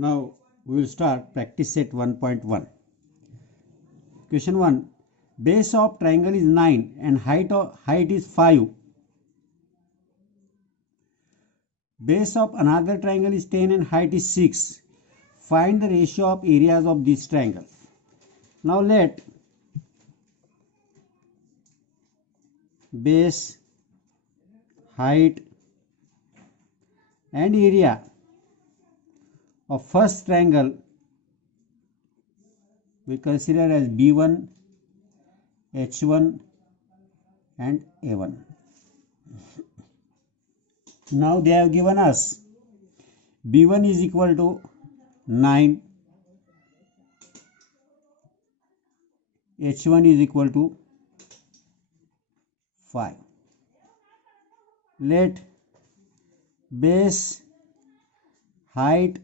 Now we will start practice set 1.1. Question 1. Base of triangle is 9 and height is 5. Base of another triangle is 10 and height is 6. Find the ratio of areas of this triangle. Now let base, height and area of first triangle we consider as B1, H1 and A1. Now they have given us B1 is equal to 9, H1 is equal to 5. Let base, height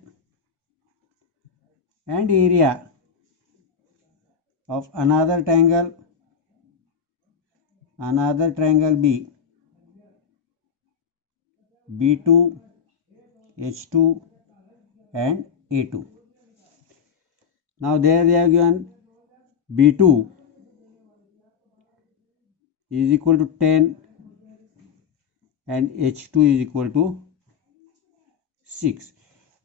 and area of another triangle be B2, H2 and A2. Now there they have given B2 is equal to 10 and H2 is equal to 6.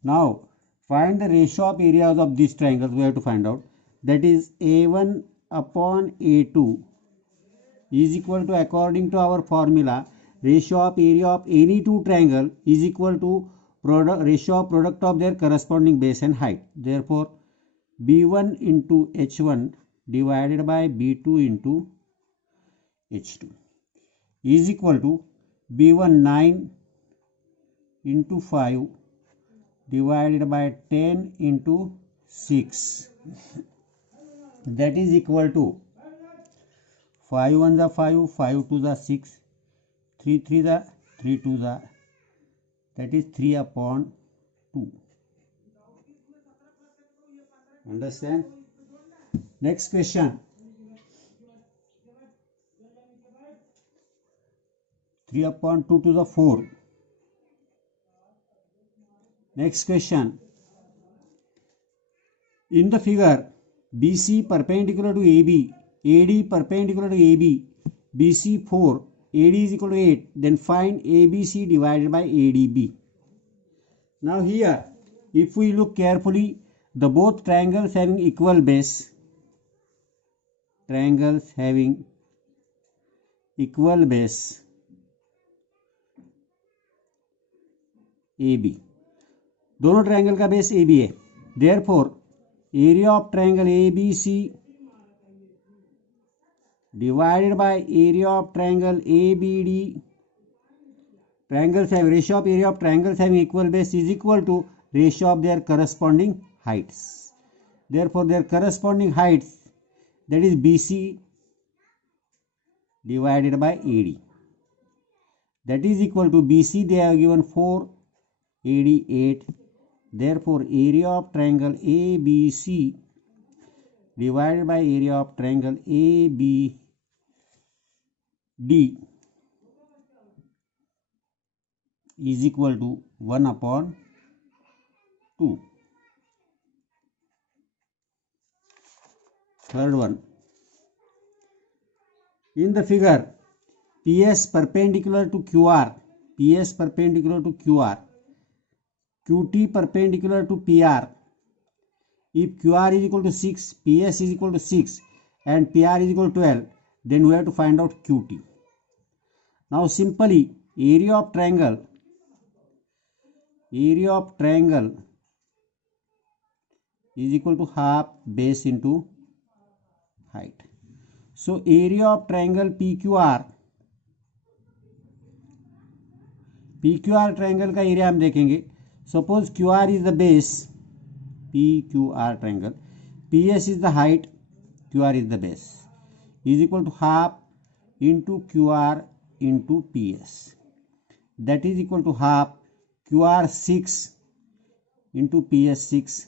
Now find the ratio of areas of these triangles. We have to find out, that is A1 upon A2 is equal to, according to our formula, ratio of area of any two triangle is equal to ratio of product of their corresponding base and height. Therefore B1 into H1 divided by B2 into H2 is equal to B1 9 into 5 divided by 10 into 6, that is equal to 5 1 the 5, 5 2 the 6, 3 3 the 3 2 the, that is 3 upon 2. Understand? Next question. 3 upon 2 to the 4. Next question. In the figure, BC perpendicular to AB, AD perpendicular to AB, BC 4, AD is equal to 8, then find ABC divided by ADB. Now here, if we look carefully, the both triangles having equal base, AB, दोनों triangle का base AB है. Therefore area of triangle ABC divided by area of triangle ABD, triangles have ratio of area of triangles having equal base is equal to ratio of their corresponding heights. Therefore their corresponding heights, that is BC divided by AD, that is equal to BC they have given 4, AD 8. Therefore area of triangle ABC divided by area of triangle ABD is equal to 1 upon 2. Third one. In the figure, PS perpendicular to QR, QT perpendicular to PR. If QR is equal to 6, PS is equal to 6 and PR is equal to 12, then we have to find out QT. Now simply area of triangle is equal to half base into height. So area of triangle PQR triangle का area हम देखेंगे. Suppose QR is the base, PQR triangle, PS is the height, QR is the base, is equal to half into QR into PS, that is equal to half QR 6 into PS 6,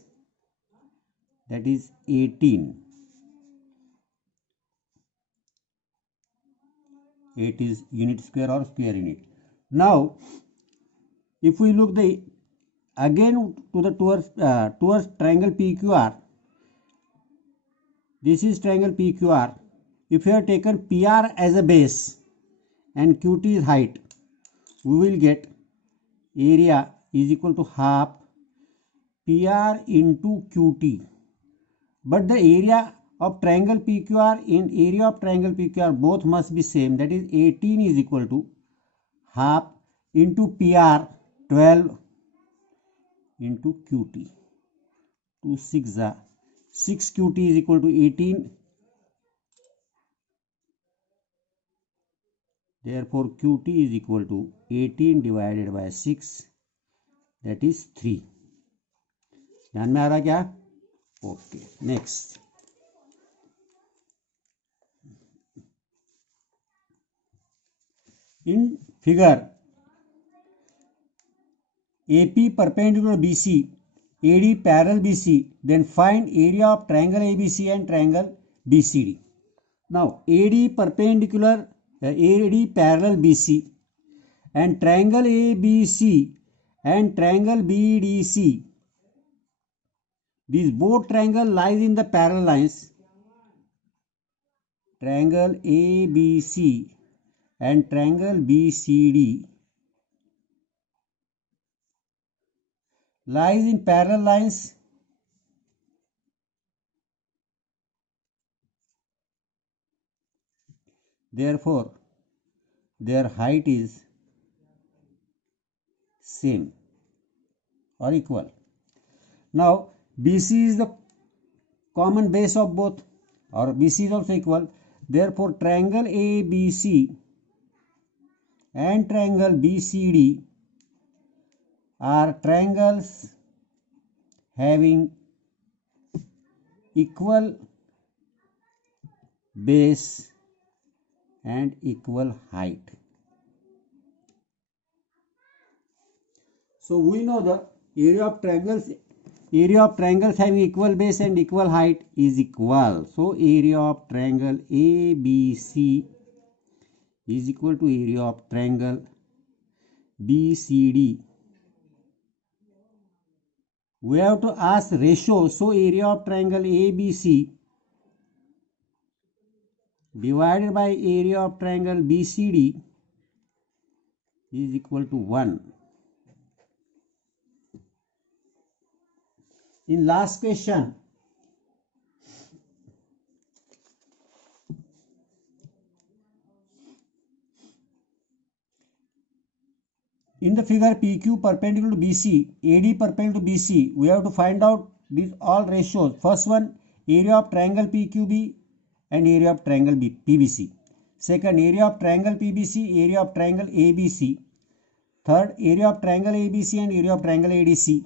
that is 18. 8 is unit square or square unit. Now if we look the again to the towards triangle PQR. This is triangle PQR. If you have taken PR as a base and QT is height, we will get area is equal to half PR into QT. But the area of triangle PQR and area of triangle PQR both must be same. That is 18 is equal to half into PR 12 into QT. 2 6 6 QT is equal to 18. Therefore QT is equal to 18 divided by 6, that is 3. ध्यान में आ रहा क्या? Okay, next. In figure, AP perpendicular BC, AD parallel BC, then find area of triangle ABC and triangle BCD. Now AD parallel BC and triangle ABC and triangle BDC, these both triangle lies in the parallel lines. Triangle ABC and triangle BCD lies in parallel lines. Therefore their height is same or equal. Now BC is the common base of both, or BC is also equal. Therefore triangle ABC and triangle BCD are triangles having equal base and equal height. So we know the area of triangles having equal base and equal height is equal. So area of triangle ABC is equal to area of triangle BCD. We have to ask ratio. So area of triangle ABC divided by area of triangle BCD is equal to 1. In last question, in the figure PQ perpendicular to BC, AD perpendicular to BC, we have to find out these all ratios. First one, area of triangle PQB and area of triangle PBC. Second, area of triangle PBC, area of triangle ABC. Third, area of triangle ABC and area of triangle ADC.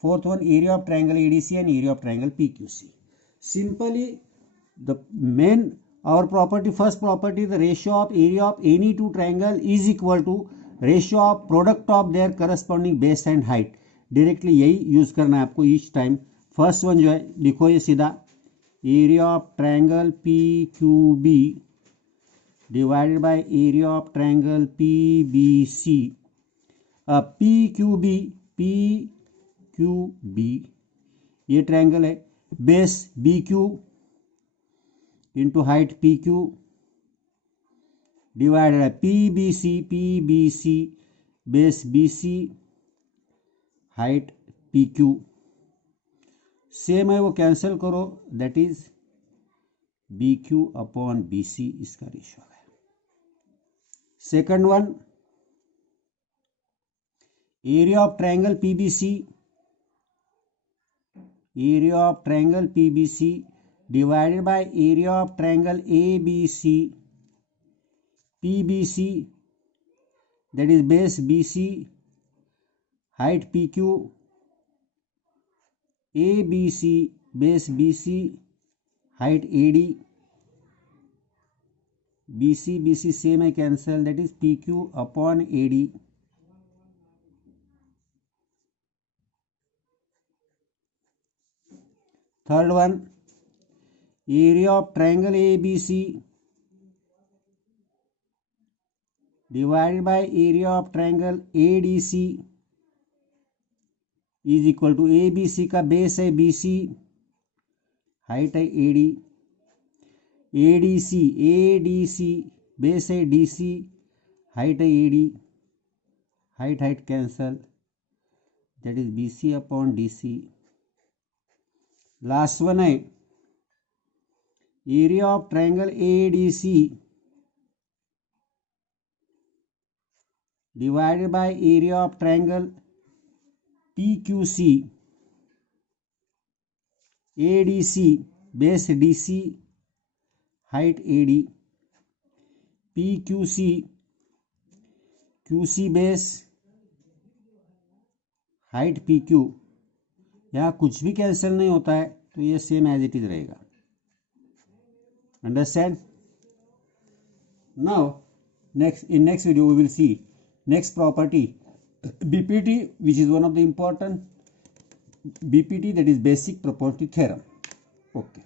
Fourth one, area of triangle ADC and area of triangle PQC. Simply, the main our property, first property, the ratio of area of any two triangle is equal to ratio of product of their corresponding base and height. Directly यही use करना है आपको each time. First one जो है लिखो ये सीधा, area of triangle P Q B divided by area of triangle P B C. P Q B ये ट्रायंगल है, base B Q into height P Q divided है P B C base B C height P Q. Same है वो cancel करो, that is B Q upon B C इसका ratio है. Second one, area of triangle PBC, area of triangle PBC divided by area of triangle ABC PBC, that is base BC, height PQ, ABC base BC, height AD, BC same है cancel, that is PQ upon AD. Third one, area of triangle ABC divided by area of triangle ADC is equal to A B C का base है B C, height है A D, A D C base है D C, height है A D, height cancel, that is B C upon D C. Last one है area of triangle A D C divided by area of triangle PQC, ADC base DC, height AD, PQC QC base, height PQ. यहाँ कुछ भी cancel नहीं होता है तो ये same as it is रहेगा. Understand? Now next video we will see next property, BPT, which is one of the important BPT, that is basic property theorem. Okay.